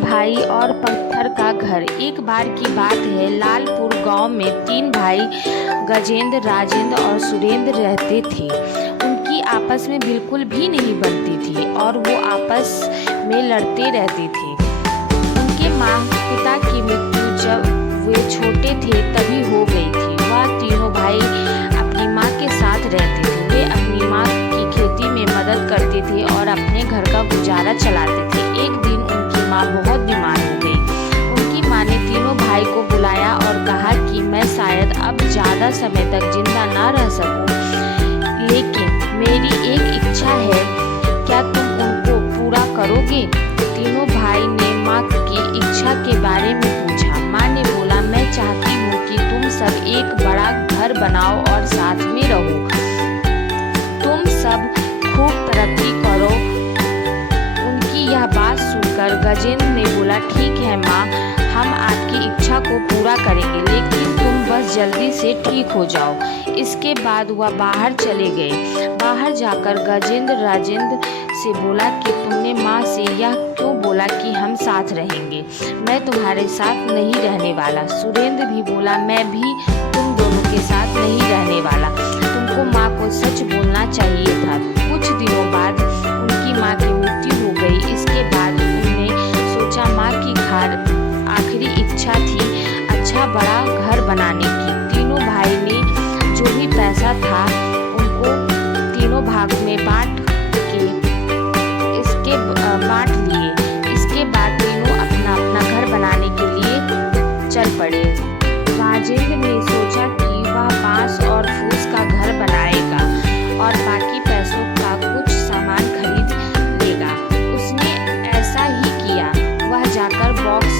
तीन भाई और पत्थर का घर। एक बार की बात है, लालपुर गांव में तीन भाई गजेंद्र, राजेंद्र और सुरेंद्र रहते थे। उनकी आपस में बिल्कुल भी नहीं बनती थी और वो आपस में लड़ते रहते थे। उनके माँ पिता की मृत्यु जब वे छोटे थे तभी हो गई थी। वह तीनों भाई अपनी माँ के साथ रहते थे। वे अपनी माँ की खेती में मदद करते थे और अपने घर का गुजारा चलाते थे। एक दिन उनकी माँ बहुत बीमार हो गई। उनकी माँ ने तीनों भाई को बुलाया और कहा कि मैं शायद अब ज़्यादा समय तक जिंदा ना रह सकूं, लेकिन मेरी एक इच्छा है, क्या तुम उनको पूरा करोगे? तीनों भाई ने माँ की इच्छा के बारे में पूछा। माँ ने बोला, मैं चाहती हूँ कि तुम सब एक बड़ा घर बनाओ और साथ में रहो। तुम सब खूब तरक्की करो। उनकी यह बात सुनकर गजेंद्र ने बोला, ठीक है माँ, हम आपकी इच्छा को पूरा करेंगे, लेकिन तुम बस जल्दी से ठीक हो जाओ। इसके बाद वह बाहर चले गए। बाहर जाकर गजेंद्र राजेंद्र से बोला कि तुमने माँ से यह क्यों बोला कि हम साथ रहेंगे? मैं तुम्हारे साथ नहीं रहने वाला। सुरेंद्र भी बोला, मैं भी तुम दोनों के साथ नहीं रहने वाला। तुमको माँ को सच बोलना चाहिए था। कुछ दिनों बाद उनकी माँ की मृत्यु हो गई। इसके बाद उन्होंने सोचा, माँ की आखिरी इच्छा थी अच्छा बड़ा घर बनाने की। तीनों भाई ने जो भी पैसा था उनको तीनों भाग में बांट लिए। इसके बाद तीनों अपना अपना घर बनाने के लिए चल पड़े। राजेंद्र ने सोचा कि वह बांस और फूस का घर बनाएगा और बाकी पैसों का कुछ सामान खरीद लेगा। उसने ऐसा ही किया। वह जाकर बांस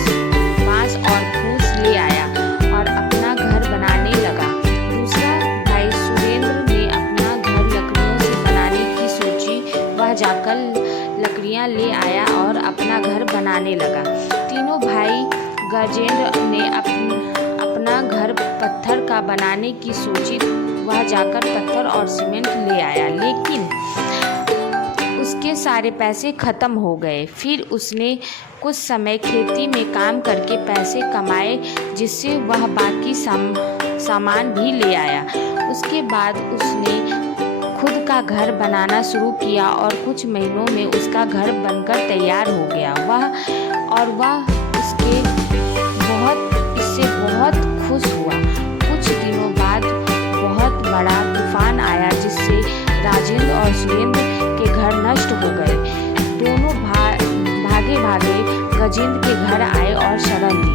और फूस ले आया और अपना घर बनाने लगा। दूसरा भाई सुरेंद्र ने अपना घर लकड़ियों से बनाने की सोची। वह जाकर लकड़ियां ले आया और अपना घर बनाने लगा। तीनों भाई गजेंद्र ने अपना घर पत्थर का बनाने की सोची। वह जाकर पत्थर और सीमेंट ले आया, लेकिन उसके सारे पैसे खत्म हो गए। फिर उसने कुछ समय खेती में काम करके पैसे कमाए, जिससे वह बाकी सामान भी ले आया। उसके बाद उसने खुद का घर बनाना शुरू किया और कुछ महीनों में उसका घर बनकर तैयार हो गया। वह इससे बहुत खुश हुआ। कुछ दिनों बाद बहुत बड़ा तूफान आया, जिससे राजेंद्र और सुरेंद्र के घर नष्ट हो गए। दोनों भागे भागे गजेंद्र के घर आए और शरण ली।